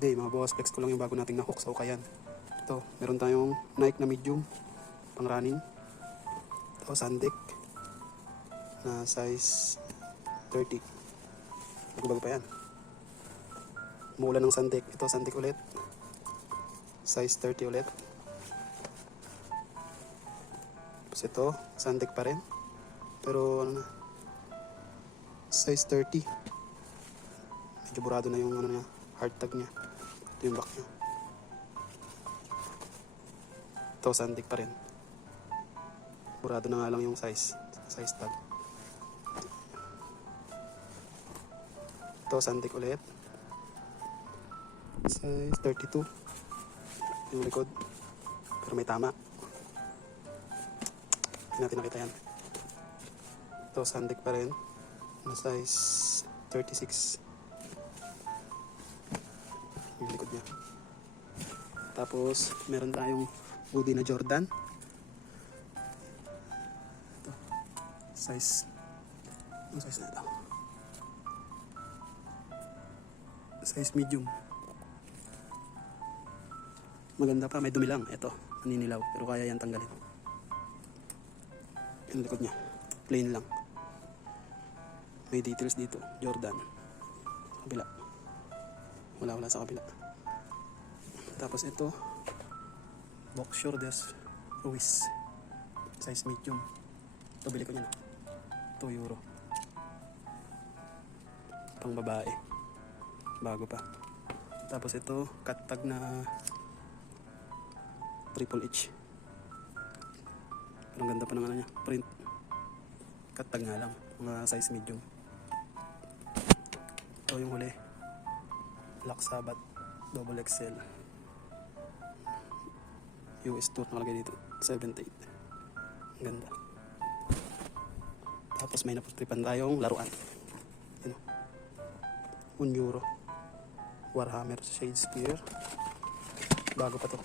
Good day mga boss, flex ko lang yung bago nating na-hook sa Ukayan. Ito, meron tayong Nike na medium, pang running. Ito, Sandik na size 30. Bago-bago pa yan. Umuulan ng Sandik. Ito, Sandik ulit. Size 30 ulit. Tapos ito, Sandik pa rin. Pero ano na, size 30. Medyo burado na yung ano niya, hard tag niya. Ito yung back niya. Ito, Sandik pa rin. Burado na nga lang yung size tag. Ito, Sandik ulit. Size 32. Yung likod. Pero may tama. Hindi natin nakita yan. Ito, Sandik pa rin. Na size 36. Yung likod niya. Tapos, meron tayong hoodie na Jordan. Ito. Size. Ang size na ito. Size medium. Maganda pa, may dumi lang. Ito, naninilaw. Pero kaya yan tanggalin. Yung likod niya. Plain lang. May details dito. Jordan. Sa kabila. Wala sa kabila. Tapos ito. Box shoulders. Ruiz. Size medium. Ito, bili ko niya na. 2 euro. Pang babae. Bago pa. Tapos ito, cut tag na Triple H. Pero ang ganda pa ng ano niya, print. Cut tag nga lang, mga size medium. Ito yung huli. Black Sabbath, double XL. US Tour nakalagay dito, 78. Ang ganda. Tapos may naputripan tayong laruan. Yun. 1 euro. Warhammer Shadesphere. Bago pa to.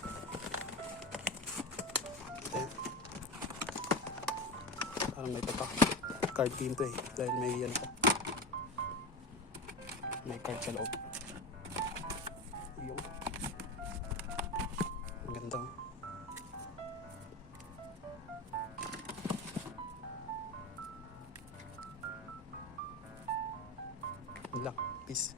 Ito yan. Parang may papak. Card game to eh. Dahil may yan pa. May card sa loob. Yung. Ang ganda. Yun lang. Peace.